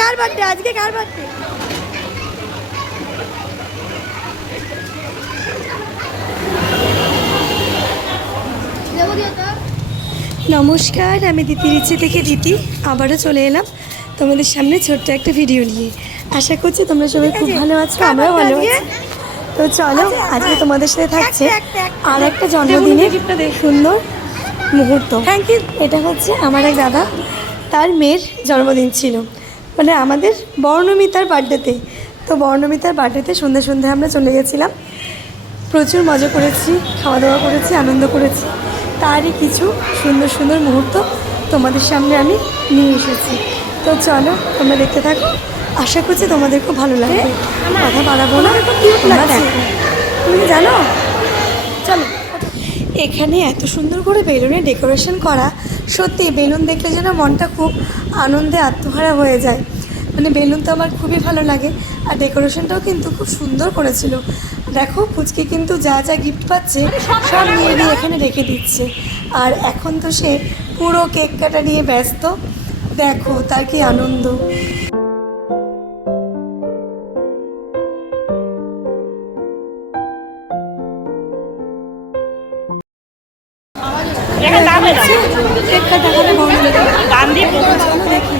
কার birthday? আজকে কার birthday? নমস্কার, আমি দিদির ইচ্ছে থেকে দিদি আবারও চলে এলাম তোমাদের সামনে ছোট্ট একটা ভিডিও নিয়ে। আশা করছি তোমরা সবাই খুব ভালো আছো, আমরাও ভালো আছি। তো চলো, আজকে তোমাদের সাথে থাকছে আর একটা জন্মদিনের সুন্দর মুহূর্ত। Thank you. এটা হচ্ছে আমার এক দাদা, তার মেয়ের জন্মদিন ছিল, মানে আমাদের বর্ণমিতার বার্থডেতে। তো বর্ণমিতার বার্থডেতে সন্ধ্যে সন্ধ্যায় আমরা চলে গেছিলাম, প্রচুর মজা করেছি, খাওয়া দাওয়া করেছি, আনন্দ করেছি। তারই কিছু সুন্দর সুন্দর মুহূর্ত তোমাদের সামনে আমি নিয়ে এসেছি। তো চলো, তোমরা দেখতে থাকো, আশা করছি তোমাদের খুব ভালো লাগবে। কথা বাড়াবো না, তোমরা দেখো। তুমি জানো, চলো। এখানে এত সুন্দর করে বেলুনের ডেকোরেশন করা, সত্যি বেলুন দেখলে যেন মনটা খুব আনন্দে আত্মহারা হয়ে যায়। মানে বেলুন তো আমার খুবই ভালো লাগে, আর ডেকোরেশনটাও কিন্তু খুব সুন্দর করেছিল। দেখো, পুচকে কিন্তু যা যা গিফট পাচ্ছে সব নিয়ে নিয়ে এখানে রেখে দিচ্ছে। আর এখন তো সে পুরো কেক কাটা নিয়ে ব্যস্ত। দেখো তার কি আনন্দ। কেক কাটা করে দেখি।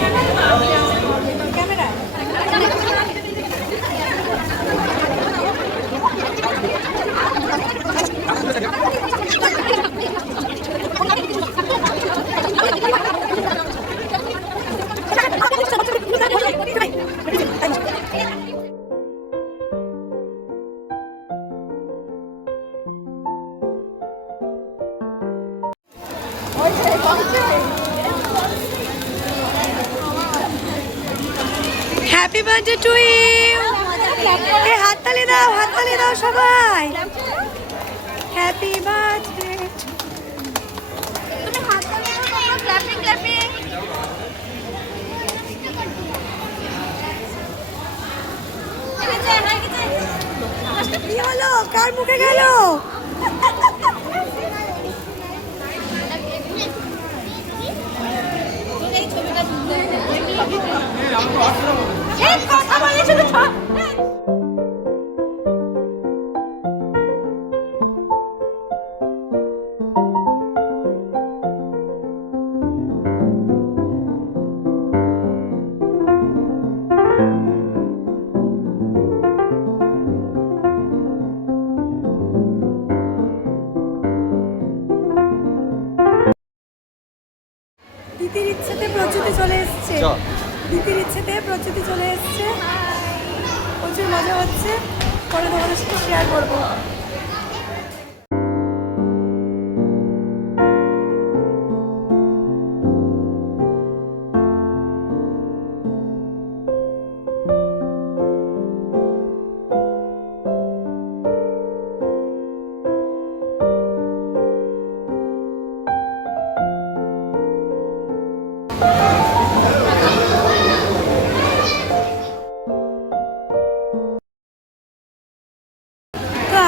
Happy birthday to you. এই হাততালি দাও, হাততালি দাও সবাই। Happy birthday. কি হলো, কার মুখে গেল? দিদির ইচ্ছেতে প্রস্তুতি চলে এসছে, দিদির ইচ্ছেতে প্রস্তুতি চলে এসছে। প্রচুর মজা হচ্ছে, পরে তোমাদের সাথে শেয়ার করবো।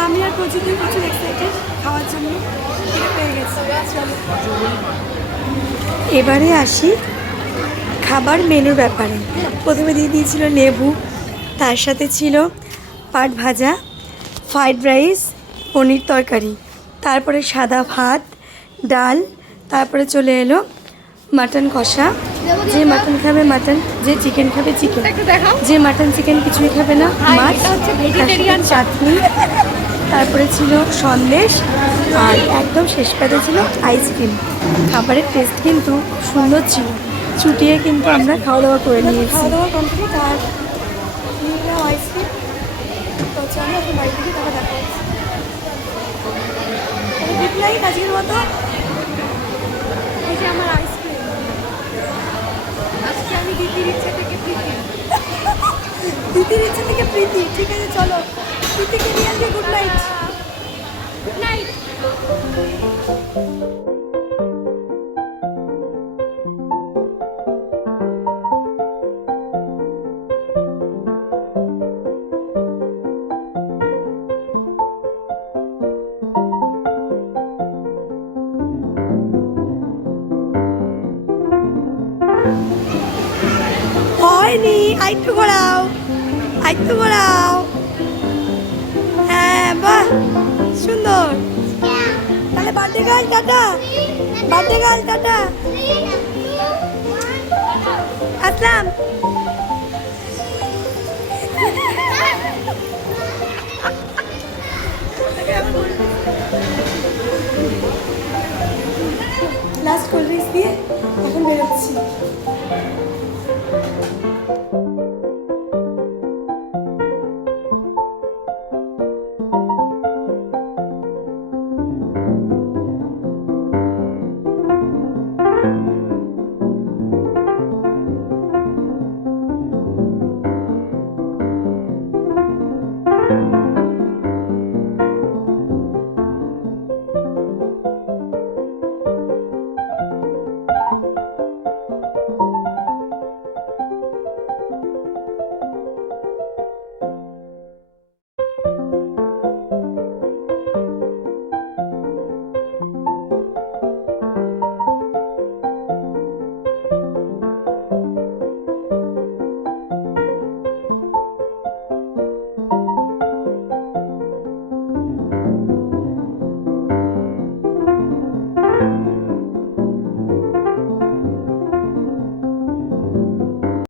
আমি আর প্রচুর এক্সাইটেড খাওয়ার জন্য, পেয়ে গেছি। এবারে আসি খাবার মেনুর ব্যাপারে। প্রথমে দিয়ে দিয়েছিল লেবু, তার সাথে ছিল পাট ভাজা, ফ্রাইড রাইস, পনির তরকারি, তারপরে সাদা ভাত, ডাল, তারপরে চলে এলো মাটন কষা। যে মাটন খাবে মাটন, যে চিকেন খাবে চিকেন, যে মাটন চিকেন কিছুই খাবে না মাছ, চাটনি, তারপরে ছিল সন্দেশ, আর একদম শেষ পাতে ছিল আইসক্রিম। খাবারের টেস্ট কিন্তু সুন্দর ছিল, চুটিয়ে কিন্তু আমরা খাওয়া দাওয়া করে নিয়েছি। খাওয়া দাওয়া কমপ্লিট, আর আইসক্রিম। তো চলো এখন বাড়ি থেকে তারপর দেখা হচ্ছে। গুড নাইট আজকের মতো। এই যে আমার আইসক্রিম, আজকে আমি দিদির ইচ্ছা থেকে প্রীতি, দিদির ইচ্ছা থেকে প্রীতি। ঠিক আছে, চলো প্রীতিকে নিয়ে আসবে। Good night. Good night. হয়নি, আরেকটু ঘোরাও, আরেকটু ঘোরাও। হ্যাঁ বাহ, সুন্দর। তাহলে বার্থডে গার্ল টাটা, বার্থডে গার্ল টাটা, আসলাম। লাস্ট কোল্ড ড্রিঙ্কস দিয়ে এখন বেরোচ্ছি।